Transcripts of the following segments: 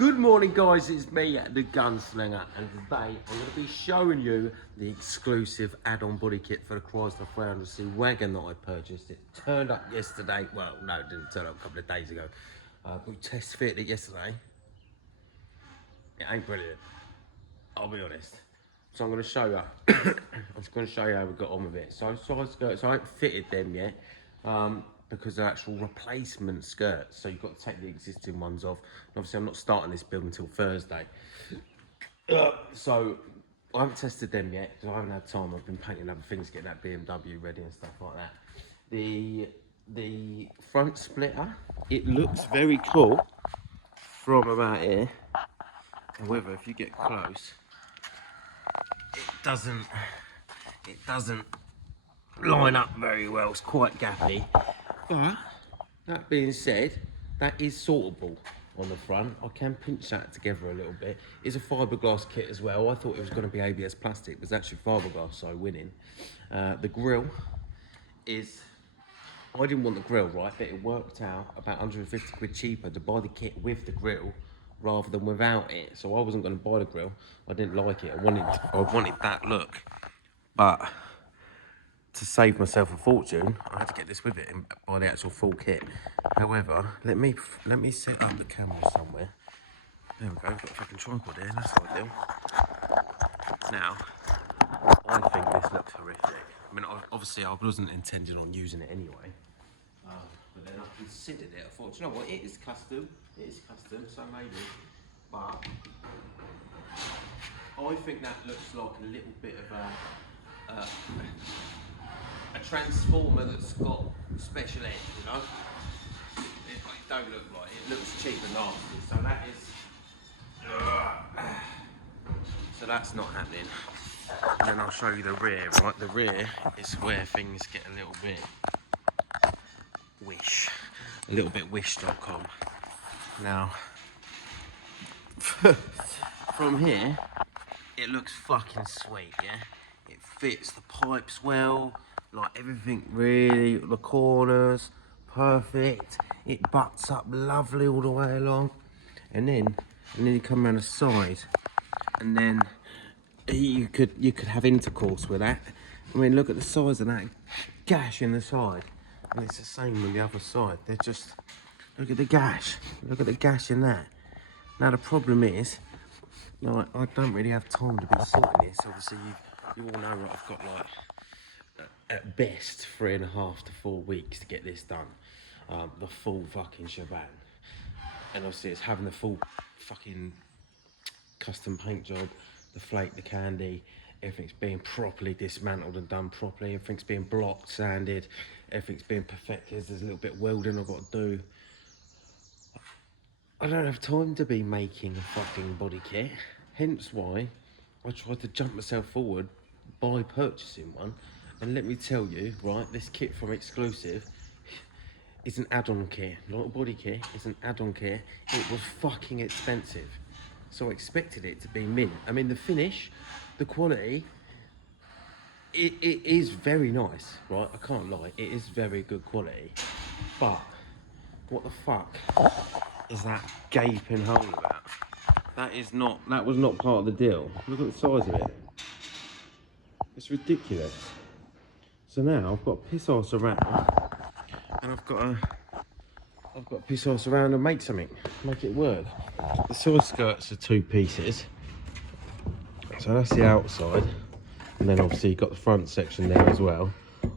Good morning guys, it's me, the Gunslinger, and today I'm going to be showing you the exclusive add-on body kit for the Chrysler 300C wagon that I purchased. It turned up yesterday, well no, it didn't turn up a couple of days ago. We test fitted it yesterday. It ain't brilliant, I'll be honest. So I'm going to show you, I'm just going to show you how we got on with it. So side skirts, I ain't fitted them yet. Because they're actual replacement skirts, so you've got to take the existing ones off. And obviously I'm not starting this build until Thursday, so I haven't tested them yet because I haven't had time. I've been painting other things, getting that BMW ready and stuff like that. The front splitter, it looks very cool from about here. However, if you get close, it doesn't line up very well. It's quite gappy. But that being said, that is sortable on the front. I can pinch that together a little bit. It's a fiberglass kit as well. I thought it was going to be ABS plastic, but it's actually fiberglass, so winning. The grille is, I didn't want the grille, right, but it worked out about 150 quid cheaper to buy the kit with the grille rather than without it. So I wasn't going to buy the grille. I didn't like it. I wanted that look, but to save myself a fortune, I had to get this with it and buy the actual full kit. However, let me set up the camera somewhere. There we go, got a fucking tripod here, that's ideal. Now, I think this looks horrific. I mean, obviously I wasn't intending on using it anyway. But then I considered it, I thought, you know what, it is custom, so maybe. But I think that looks like a little bit of a transformer that's got special edge, you know? It don't look like it. It looks cheap and nasty, so that is... So that's not happening. And then I'll show you the rear, right? The rear is where things get a little bit wish.com. Now, from here, it looks fucking sweet, yeah? It fits the pipes well, like everything really, the corners, perfect. It butts up lovely all the way along. And then you come around the side, and then you could have intercourse with that. I mean, look at the size of that gash in the side. And it's the same on the other side. They're just, look at the gash. Look at the gash in that. Now the problem is, like, I don't really have time to be sorting this. Obviously, you all know that I've got like, at best, 3.5 to 4 weeks to get this done. The full fucking shebang. And obviously it's having the full fucking custom paint job, the flake, the candy, everything's being properly dismantled and done properly, everything's being blocked, sanded, everything's being perfected. There's a little bit of welding I've got to do. I don't have time to be making a fucking body kit, hence why I tried to jump myself forward by purchasing one. And let me tell you, right, this kit from Xclusive is an add-on kit, not a body kit, it's an add-on kit. It was fucking expensive, so I expected it to be mint. I mean, the finish, the quality, it is very nice, right? I can't lie, it is very good quality. But what the fuck is that gaping hole about? That was not part of the deal. Look at the size of it. It's ridiculous. So now I've got to piss arse around, and I've got to piss arse around and make something, make it work. The side skirts are 2 pieces, so that's the outside, and then obviously you've got the front section there as well.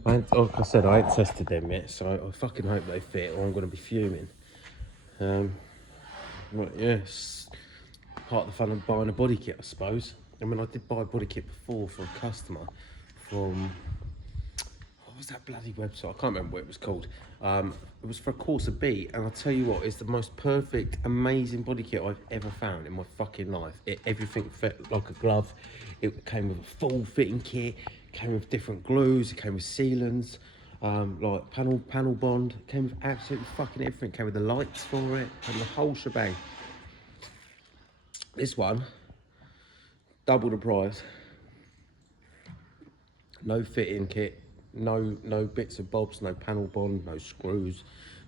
Like I said, I ain't tested them yet, so I fucking hope they fit, or I'm going to be fuming. But yes, part of the fun of buying a body kit, I suppose. I mean, I did buy a body kit before for a customer from, what was that bloody website? I can't remember what it was called. It was for a Corsa B, and I'll tell you what, it's the most perfect, amazing body kit I've ever found in my fucking life. Everything fit like a glove. It came with a full fitting kit, came with different glues, it came with sealants, like panel bond, it came with absolutely fucking everything. It came with the lights for it, and the whole shebang. This one, double the price. No fitting kit, no bits and bobs, no panel bond, no screws,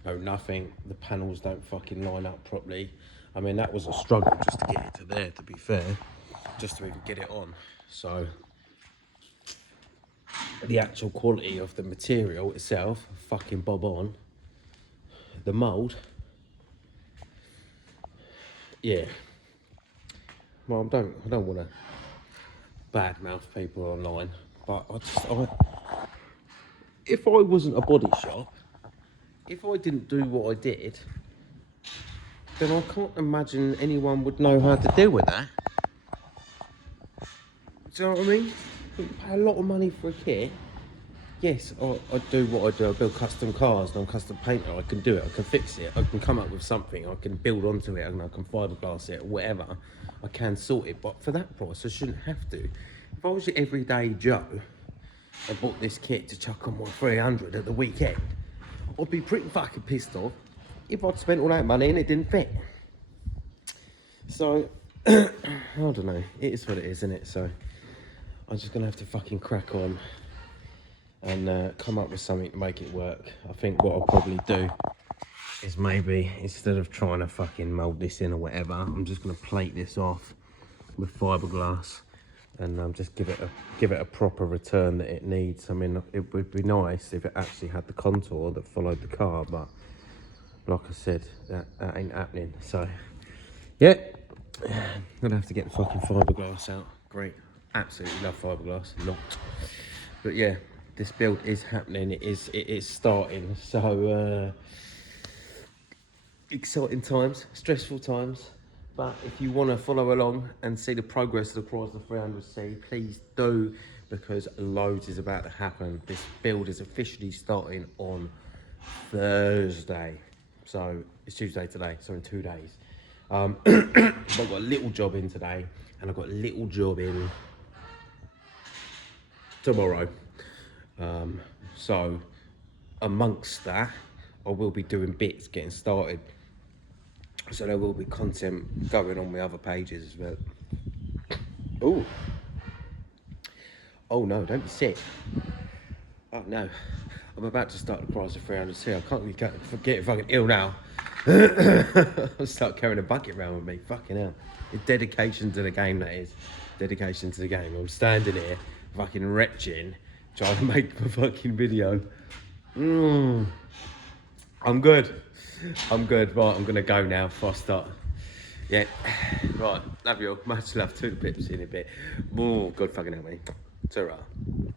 no nothing. The panels don't fucking line up properly. I mean, that was a struggle just to get it to there, to be fair, just to even get it on. So the actual quality of the material itself, fucking bob on. The mould, yeah. Well, I don't want to badmouth people online, but if I wasn't a body shop, if I didn't do what I did, then I can't imagine anyone would know how to deal with that. Do you know what I mean? You pay a lot of money for a kit. Yes, I do what I do. I build custom cars and I'm a custom painter. I can do it. I can fix it. I can come up with something. I can build onto it and I can fiberglass it or whatever. I can sort it. But for that price, I shouldn't have to. If I was your everyday Joe and bought this kit to chuck on my 300 at the weekend, I'd be pretty fucking pissed off if I'd spent all that money and it didn't fit. So, I don't know. It is what it is, isn't it? So, I'm just going to have to fucking crack on and come up with something to make it work. I think what I'll probably do is maybe, instead of trying to fucking mould this in or whatever, I'm just going to plate this off with fiberglass and just give it a proper return that it needs. I mean, it would be nice if it actually had the contour that followed the car, but like I said, that ain't happening. So, yeah, I'm going to have to get the fucking fiberglass out. Great. Absolutely love fiberglass. Not. But yeah, this build is happening. It is starting. So exciting times, stressful times. But if you want to follow along and see the progress of the Chrysler 300C, please do, because loads is about to happen. This build is officially starting on Thursday. So it's Tuesday today, so in 2 days. I've got a little job in today, and I've got a little job in tomorrow. So amongst that, I will be doing bits, getting started. So there will be content going on my other pages as well. Oh no, don't be sick. Oh no, I'm about to start the Chrysler 300C. I can't really get fucking ill now. I'll start carrying a bucket around with me. Fucking hell. It's dedication to the game, that is. Dedication to the game. I'm standing here, fucking retching, trying to make a fucking video. I'm good. Right, I'm gonna go now before I start. Yeah. Right, love you all. Much love to the pips in a bit. Oh, God fucking help me. Ta-ra.